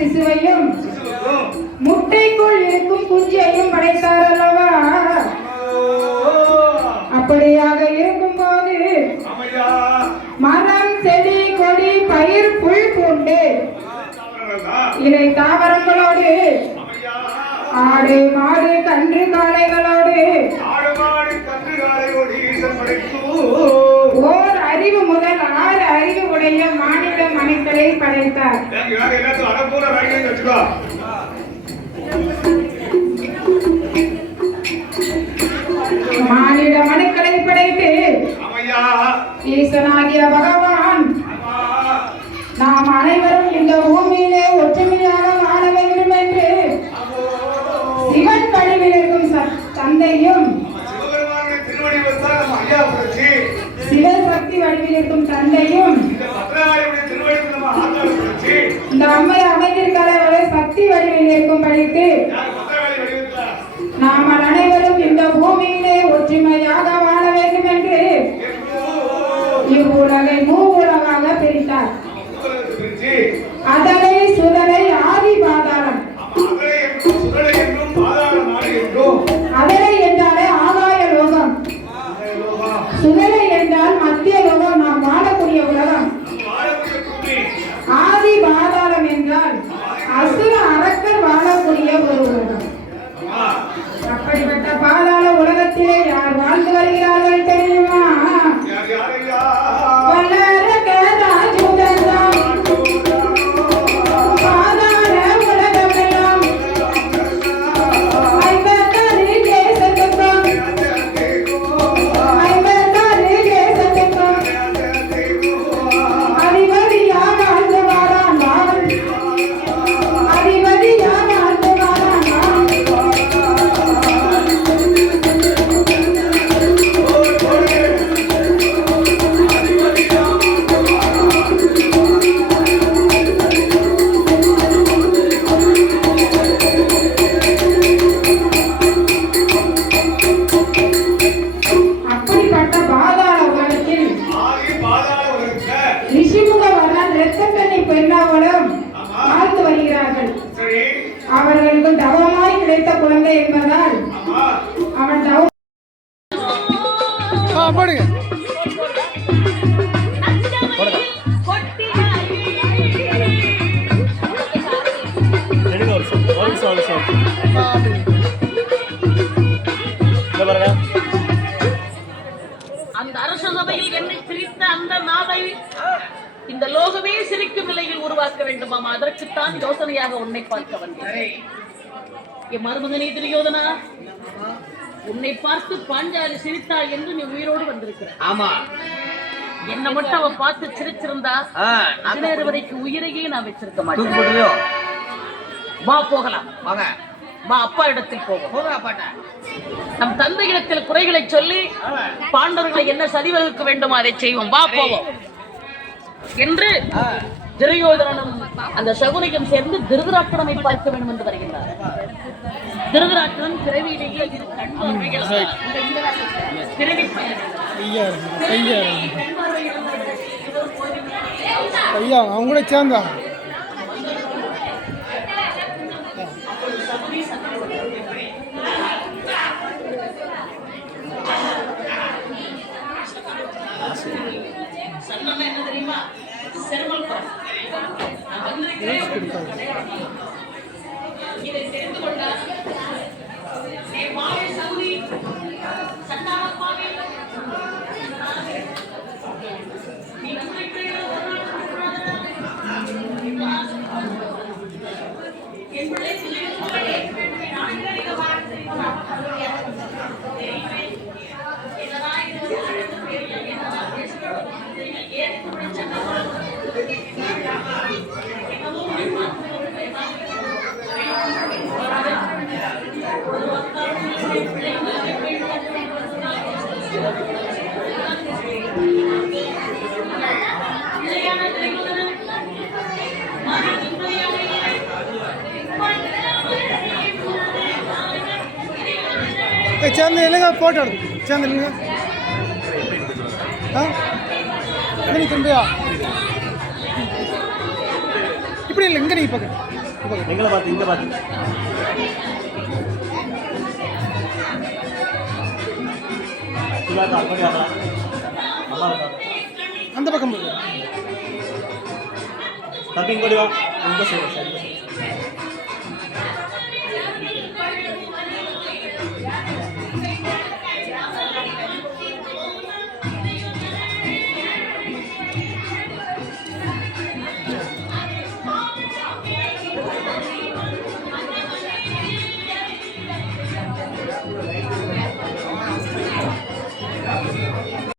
சிசுவையும் முட்டைக்குள் இருக்கும் குஞ்சையும் படைத்தார் அல்லவா? அப்படியாக இருக்கும்போது மரம் செடி கொடி பயிர் புல் பூண்டு இலை தாவரங்களோடு ஆடு மாடு கன்று காளைகளோடு ஓர் அறிவு முதல் 6 அறிவு உடைய மாநில மனுக்களை படைத்தார். மாநில மனுக்களை படைத்து ஈசனாகிய பகவான் நாம் அனைவரும் இந்த பூமியிலே ஒற்றுமையாக வாழ வேண்டும் என்று சிவன் வடிவில் இருக்கும் தந்தையும் சிவசக்தி வடிவில் இருக்கும் தந்தையும் இந்த அம்மை அமைந்திருக்கிற சக்தி வடிவில் இருக்கும் படித்து நாம் அனைவரும் இந்த பூமியிலே ஒற்றுமையாக வாழ வேண்டும் என்று இவ்வுலகை மூவுலகாக பிரித்தார். அதலை சுடலை ஆதி பாதாளம். அதலை என்றாலே ஆகாய லோகம், சுடலை என்றால் மத்திய லோகம், நாம் வாழக்கூடிய உலகம். ஆதி பாதாளம் என்றால் அசுர அரக்கர் வாழக்கூடிய ஒரு உலகம். அப்படிப்பட்ட பாதாள உலகத்திலே யார் வாழ்ந்து வருகிறார்கள் தெரியுமா? அவர்களுக்கு தவமாய் கிடைத்த குழந்தை என்பதால் அவன் தவம் அந்த அரச சபையில் என்னை பிரித்த அந்த நாவை இந்த லோகமே சிரிக்கும் நிலையில் உருவாக்க வேண்டுமாம். அதற்குத்தான் யோசனையாக உன்னை பார்க்க வந்தேன். என் மருமகனே துரியோதனா, உன்னை பார்த்து பாஞ்சாலி சிரித்தாள் என்று நீ உயிரோடு வந்திருக்கிற. ஆமா, என்ன மட்டும் அவ பார்த்து சிரிச்சிருந்தா நேரம் வரைக்கும் உயிரையே நான் வச்சிருக்க மாட்டேன். வா போகலாம், வா அப்பா இடத்தில் போவோம். நம் தந்தை இடத்தில் குறைகளை சொல்லி பாண்டவர்களை என்ன சதி வகுக்க வேண்டுமோ அதை செய்வோம். வா போவோம் என்று துரியோதனனும் அந்த சகுனியும் சேர்ந்து திருதராஷ்டிரனை பார்க்க வேண்டும் என்று வருகின்றார். திருதராஷ்டிரன் பிறவியிலேயே அவங்க கூட சேர்ந்தா என்ன தெரியுமா? செருமல் இதை தெரிந்து கொண்டார். சேர்ந்து இல்லைங்க போட்டோ சேர்ந்து இல்லைங்க நீ தம்பியா இப்படி இல்லை இங்கே நீ பார்க்க எங்களை பார்த்து இங்கே பார்த்து சுகாதா அப்படி வரலாம் அம்மா இருக்கா அந்த பக்கம் போகுது. தப்பி இங்கோடி வா இங்கே சரி சரி